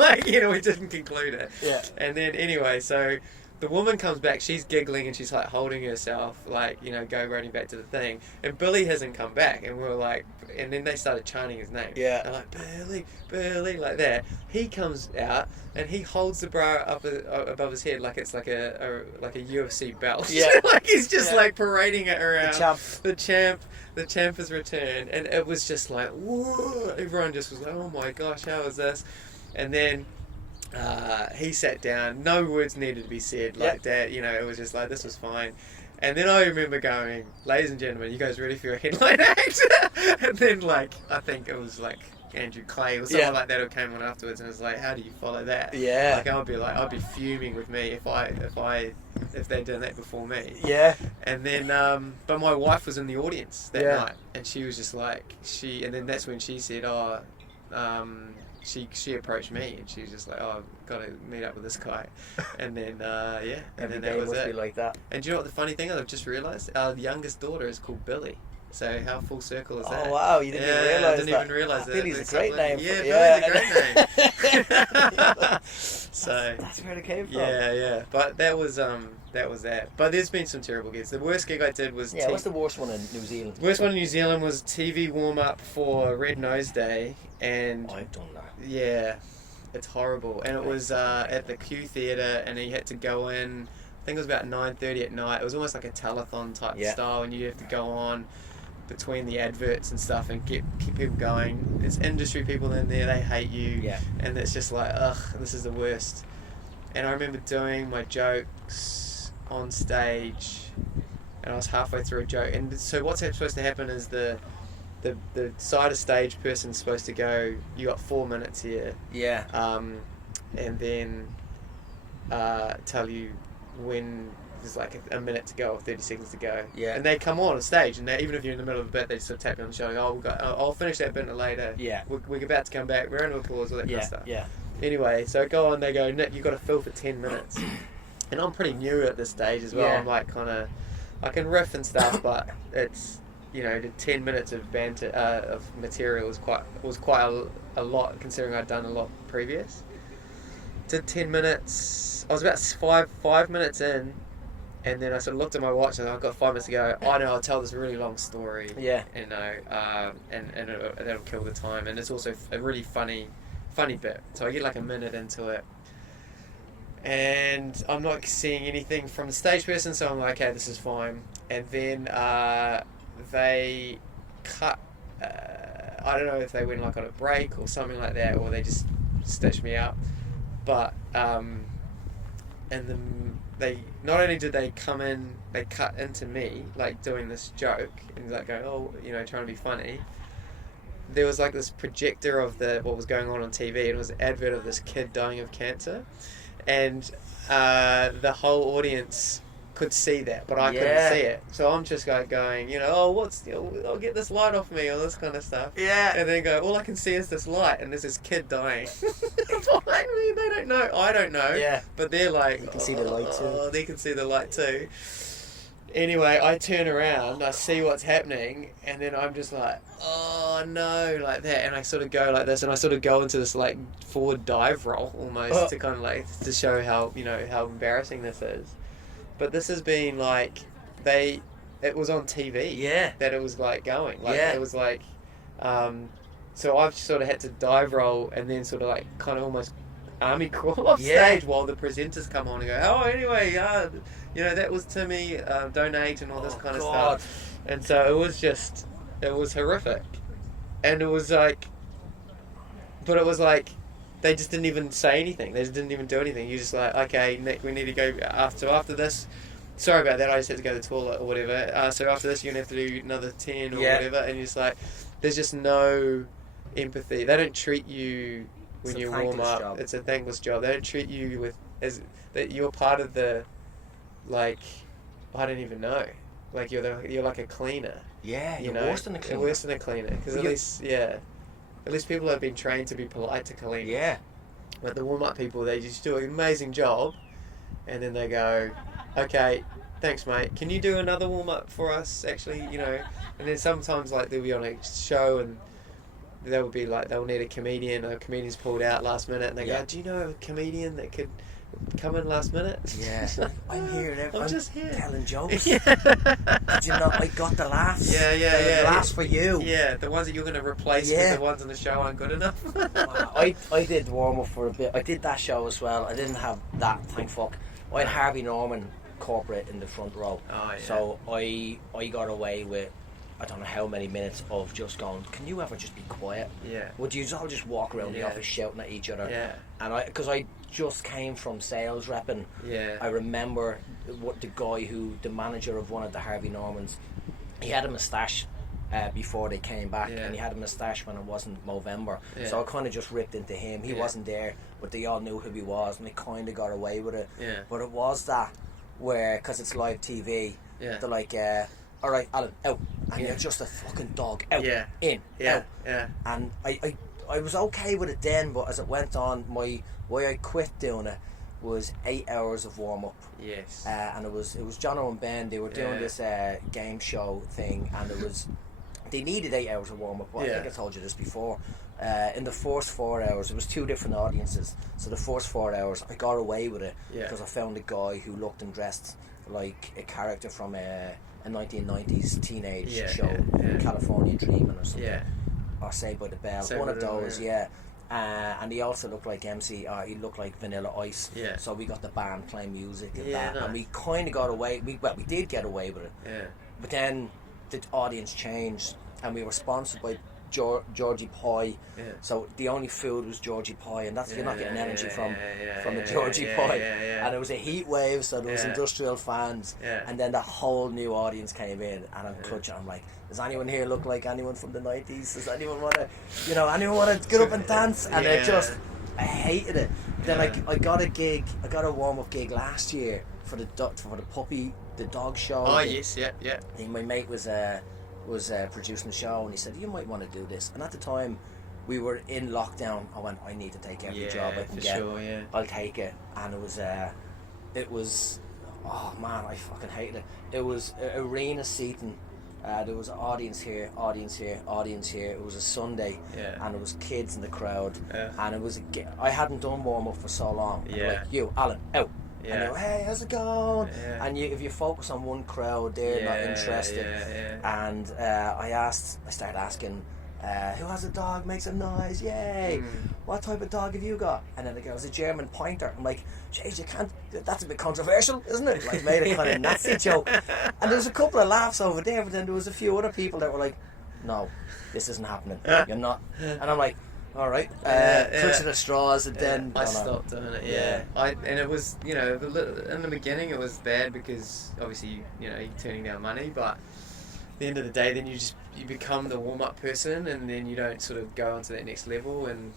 we didn't conclude it. Yeah. And then anyway, so. The woman comes back, she's giggling and she's like holding herself, like, go running back to the thing. And Billy hasn't come back, and we're like, and then they started chanting his name. Yeah. They're like, Billy, Billy, like that. He comes out and he holds the bra up above his head like it's like a UFC belt. Yeah. Like he's just like parading it around. The champ has returned. And it was just like, whoa. Everyone just was like, oh my gosh, how is this? And then he sat down, no words needed to be said, like that, it was just like, this was fine. And then I remember going, ladies and gentlemen, you guys ready for your headline act? And then I think it was like Andrew Clay or someone like that who came on afterwards and was like, how do you follow that? Yeah. Like I'd be fuming with me if they'd done that before me. Yeah. And then, but my wife was in the audience that Yeah. night, and she was just like, and then that's when she said, she approached me, and she was just like, I've got to meet up with this guy. And then, and Every then day that was must it. be like that. And do you know what the funny thing is? I've just realised our youngest daughter is called Billy. So how full circle is that? Oh wow, you didn't even realise that. I didn't even realise that. Billy's a great name. Yeah, Billy's a great name. So that's where it came from. Yeah. But that was that. But there's been some terrible gigs. The worst gig I did was what's the worst one in New Zealand? The worst one in New Zealand was TV warm up for Red Nose Day, and I've done that. yeah, it's horrible. And it was at the Q Theatre, and you had to go in. I think it was about 9:30 at night. It was almost like a telethon type style, and you have to go on between the adverts and stuff and keep people going. There's industry people in there, they hate you, and it's just like, ugh, this is the worst. And I remember doing my jokes on stage, and I was halfway through a joke, and so what's supposed to happen is the side of stage person's supposed to go, you got 4 minutes here, and then tell you when there's like a minute to go or 30 seconds to go. Yeah. And they come on stage, and even if you're in the middle of a bit, they sort of tap you on the shoulder. I'll finish that bit later. Yeah. We're about to come back. Round of applause, all that kind of stuff. Yeah. Anyway, so go on. They go, Nick, you've got to fill for 10 minutes. And I'm pretty new at this stage as well. Yeah. I'm like I can riff and stuff, but it's, the 10 minutes of banter of material was quite a lot, considering I'd done a lot previous. Did 10 minutes. I was about five minutes in. And then I sort of looked at my watch and I've got 5 minutes to go. I know I'll tell this really long story. Yeah. And that'll kill the time. And it's also a really funny bit. So I get like a minute into it. And I'm not seeing anything from the stage person, so I'm like, okay, this is fine. And then they cut. I don't know if they went like on a break or something like that, or they just stitched me up. But and then they not only did they come in, they cut into me like doing this joke and like going, trying to be funny. There was like this projector of what was going on TV, and it was an advert of this kid dying of cancer, and the whole audience could see that, but I couldn't see it. So I'm just going, I'll get this light off me, or this kind of stuff. Yeah. And then all I can see is this light, and there's this kid dying. I mean, they don't know. I don't know. Yeah. But they're like, you can see the light too. Oh, they can see the light too. Anyway, I turn around, I see what's happening, and then I'm just like, oh no, like that, and I sort of go like this, and I sort of go into this like forward dive roll almost to kind of like to show how how embarrassing this is. But this has been like it was on TV. Yeah. That it was like going. Like it was like so I've sort of had to dive roll and then sort of like kind of almost army crawl off stage while the presenters come on and go, oh anyway, that was Timmy, donate and all this kind of stuff. And so it was horrific. And it was like, but it was like, they just didn't even say anything. They just didn't even do anything. You're just like, okay, Nick, we need to go after this. Sorry about that, I just had to go to the toilet or whatever. So after this, you're going to have to do another 10 or whatever. And you're just like, there's just no empathy. They don't treat you when you warm up. Job. It's a thankless job. They don't treat you as that you're part of the, like, I don't even know. Like you're like a cleaner. Yeah, you're worse than a cleaner. You're worse than a cleaner. Because at least people have been trained to be polite to cleaners. Yeah. But the warm-up people, they just do an amazing job, and then they go, okay, thanks mate, can you do another warm-up for us, actually, and then sometimes like they'll be on a show and they'll be like, they'll need a comedian, or a comedian's pulled out last minute, and they go, do you know a comedian that could come in last minute? Yeah. I'm here. I'm just here telling jokes. Did you know I got the laughs? Yeah. The laughs for you. Yeah, the ones that you're going to replace with the ones on the show aren't good enough. I did warm up for a bit. I did that show as well. I didn't have that, thank fuck. I had Harvey Norman corporate in the front row. Oh, yeah. So I got away with, I don't know how many minutes of just going, can you ever just be quiet? Yeah. Would you all just walk around the office shouting at each other? Yeah. And because I just came from sales repping. Yeah. I remember the guy the manager of one of the Harvey Normans, he had a moustache before they came back, Yeah. and he had a moustache when it wasn't Movember. Yeah. So I kind of just ripped into him. He Yeah. wasn't there, but they all knew who he was, and they kind of got away with it. Yeah. But it was that where, because it's live TV, Yeah. they're like, all right, Alan, out, and Yeah. you're just a fucking dog, out, Yeah. in, Yeah. out. Yeah. And I was okay with it then, but as it went on, why I quit doing it was 8 hours of warm up. Yes. And it was Jono and Ben. They were doing Yeah. this game show thing, and they needed 8 hours of warm up. Well, I think I told you this before. In the first 4 hours, it was two different audiences. So the first 4 hours, I got away with it because I found a guy who looked and dressed like a character from a 1990s teenage show, California Dreaming or something, or Saved by the Bell. One of those, and he also looked like MC. He looked like Vanilla Ice. Yeah. So we got the band playing music and Yeah, that, nice. and we kind of got away. We did get away with it. Yeah. But then the audience changed, and we were sponsored by Georgie Pie. Yeah. So the only food was Georgie Pie, and that's you're not getting energy from a a Georgie Pie. And it was a heat wave, so there was industrial fans. Yeah. And then the whole new audience came in, and I'm clutching. I'm like, does anyone here look like anyone from the 90s? Does anyone want to, anyone want to get up and dance? And I hated it. Then I got a warm up gig last year for the dog show. Oh yes, yeah. And my mate was producing the show, and he said, you might want to do this. And at the time we were in lockdown, I went, I need to take every job I can for get. Sure, yeah. I'll take it. And it was oh man, I fucking hated it. It was arena seating. There was audience here. It was a Sunday, and there was kids in the crowd, and it was I hadn't done warm up for so long. And like, you, Alan, out. Yeah. And they were, hey, how's it going? Yeah. And if you focus on one crowd, they're not interested. And I started asking, who has a dog, makes a noise, yay. What type of dog have you got? And then the girl was a German pointer. I'm like, jeez, you can't, that's a bit controversial, isn't it? Like, made a kind of Nazi joke. And there was a couple of laughs over there, but then there was a few other people that were like, no, this isn't happening, you're not. And I'm like, all right, clutching at straws, and then I stopped doing it. And it was, in the beginning it was bad because obviously you're turning down money, but at the end of the day, then you become the warm up person, and then you don't sort of go on to that next level. And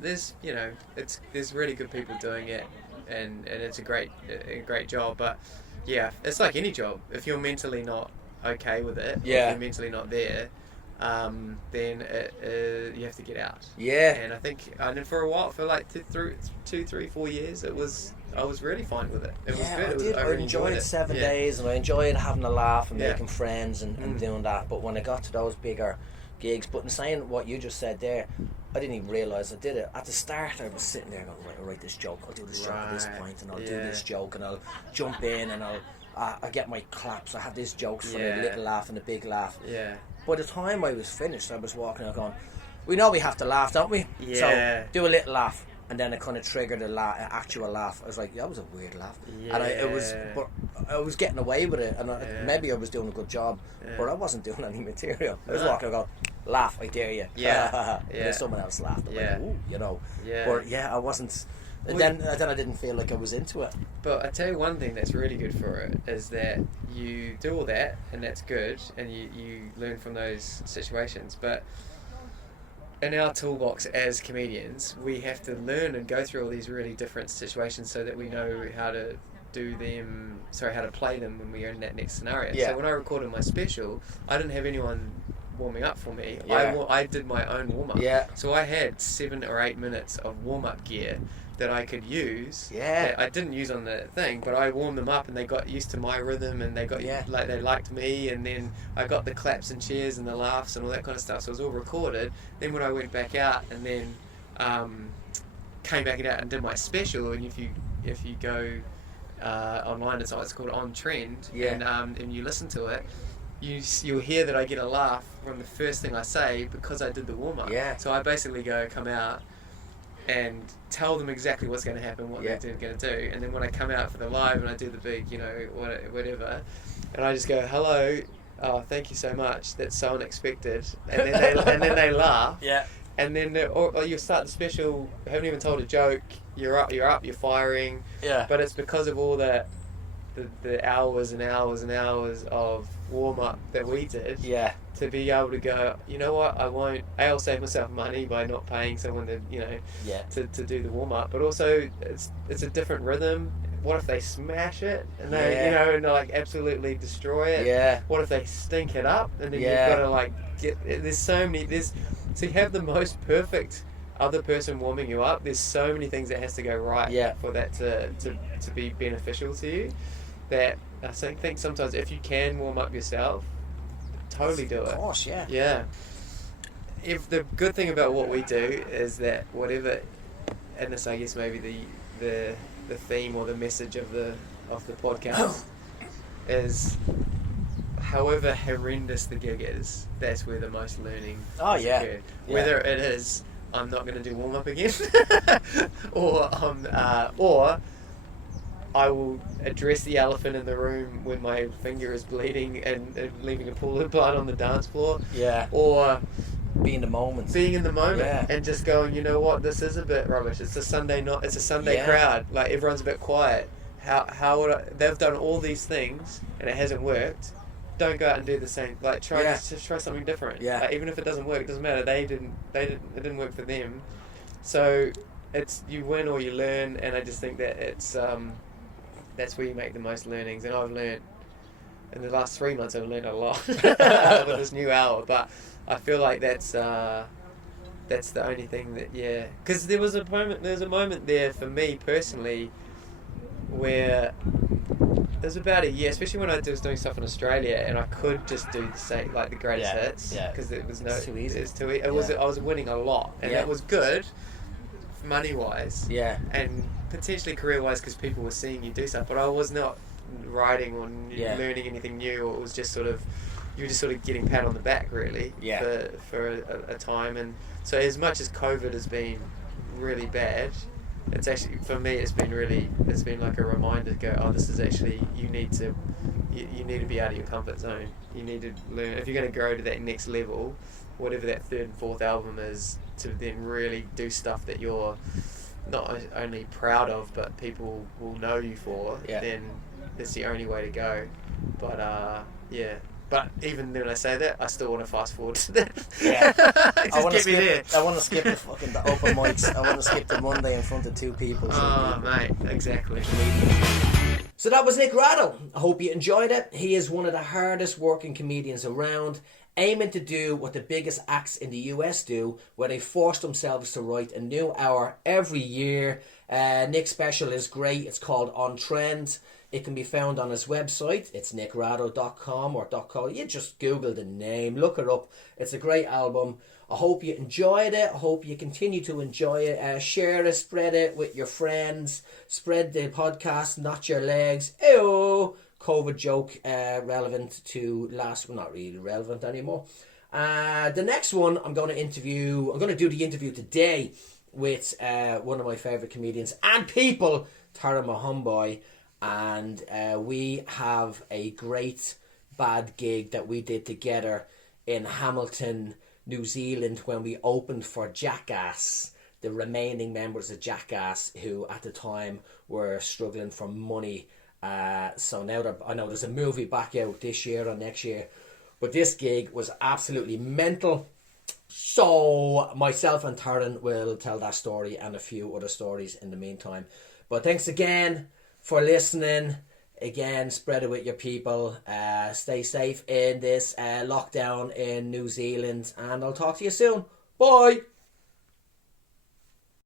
there's really good people doing it, and it's a great job. But yeah, it's like any job. If you're mentally not okay with it, if you're mentally not there, then you have to get out. And I think, and for a while, for like 2, 3, 4 years, I was really fine with it. It was good. I really enjoyed it. 7 days, and I enjoyed having a laugh and making friends and doing that. But when I got to those bigger gigs, but in saying what you just said there, I didn't even realise I did it. At the start, I was sitting there going, right, I'll write this joke, I'll do this joke at this point, and I'll do this joke, and I'll jump in, and I'll get my claps. I have these jokes for the little laugh and the big laugh. By the time I was finished, I was walking out going, we know we have to laugh, don't we? So do a little laugh. And then it kind of triggered an actual laugh. I was like, that was a weird laugh. And but I was getting away with it, and maybe I was doing a good job, but I wasn't doing any material. I was walking out going, laugh, I dare you. And then someone else laughed. I'm like, ooh, But I wasn't. And then I didn't feel like I was into it. But I tell you one thing that's really good for it is that you do all that, and that's good, and you learn from those situations. But in our toolbox as comedians, we have to learn and go through all these really different situations so that we know how to how to play them when we are in that next scenario. So when I recorded my special, I didn't have anyone warming up for me. I did my own warm up. So I had 7 or 8 minutes of warm up gear that I could use. That I didn't use on the thing, but I warmed them up, and they got used to my rhythm, and they got like they liked me, and then I got the claps and cheers and the laughs and all that kind of stuff. So it was all recorded. Then when I went back out and then came back out and did my special, and if you go online, it's called On Trend, and you listen to it, you'll hear that I get a laugh from the first thing I say because I did the warm up. So I basically come out and tell them exactly what's going to happen, what they're going to do, and then when I come out for the live and I do the big, whatever, and I just go, hello, oh, thank you so much, that's so unexpected, and then they laugh, and then or you start the special, haven't even told a joke, you're up, you're firing, but it's because of all the the hours and hours and hours of warm up that we did. Yeah. To be able to go, you know what, I'll save myself money by not paying someone to, to do the warm up, but also it's a different rhythm. What if they smash it and they, and they like absolutely destroy it? Yeah. What if they stink it up and then you've got to like so you have the most perfect other person warming you up. There's so many things that has to go right for that to be beneficial to you. That I think sometimes if you can warm up yourself, totally do it. Of course, yeah. Yeah. If the good thing about what we do is that whatever, and this I guess maybe the theme or the message of the podcast is, however horrendous the gig is, that's where the most learning is occurred. Whether it is I'm not going to do warm up again, or I will address the elephant in the room when my finger is bleeding and leaving a pool of blood on the dance floor. Yeah. Or being in the moment. And just going, you know what, this is a bit rubbish. It's a Sunday night. It's a Sunday crowd. Like everyone's a bit quiet. How would they've done all these things and it hasn't worked. Don't go out and do the same. Like try something different. Yeah. Like, even if it doesn't work, it doesn't matter. It didn't work for them. So it's you win or you learn, and I just think that it's that's where you make the most learnings. And I've learned in the last 3 months. I've learned a lot with this new hour. But I feel like that's the only thing that because there was a moment there for me personally where there's about a year, especially when I was doing stuff in Australia, and I could just do the same, like the greatest hits, because it was too easy. It's too easy. I was winning a lot, and that was good, money wise, and potentially career wise, because people were seeing you do stuff. But I was not writing or learning anything new. Or it was just you were just sort of getting pat on the back, really, for a time. And so, as much as COVID has been really bad, it's actually, for me, it's been like a reminder to go, oh, this is actually, you need to be out of your comfort zone. You need to learn, if you're going to grow to that next level, whatever that third and fourth album is, to then really do stuff that you're not only proud of, but people will know you for, then that's the only way to go. But, But even when I say that, I still want to fast forward to that. Yeah. I want to skip the open mics. I want to skip the Monday in front of two people. Mate, exactly. So that was Nick Rado. I hope you enjoyed it. He is one of the hardest working comedians around, aiming to do what the biggest acts in the US do, where they force themselves to write a new hour every year. Nick's special is great. It's called On Trend. It can be found on his website. It's nickrado.com or .co. You just Google the name, look it up. It's a great album. I hope you enjoyed it. I hope you continue to enjoy it. Share it, spread it with your friends. Spread the podcast, not your legs. Ew! COVID joke relevant to last... Well, not really relevant anymore. The next one, I'm going to do the interview today with one of my favourite comedians and people, Tara Mahumboy. And we have a great bad gig that we did together in Hamilton, New Zealand, when we opened for Jackass, the remaining members of Jackass, who at the time were struggling for money. So now I know there's a movie back out this year or next year, but this gig was absolutely mental. So myself and Taryn will tell that story and a few other stories in the meantime. But thanks again for listening. Again, spread it with your people. Stay safe in this lockdown in New Zealand, and I'll talk to you soon. Bye.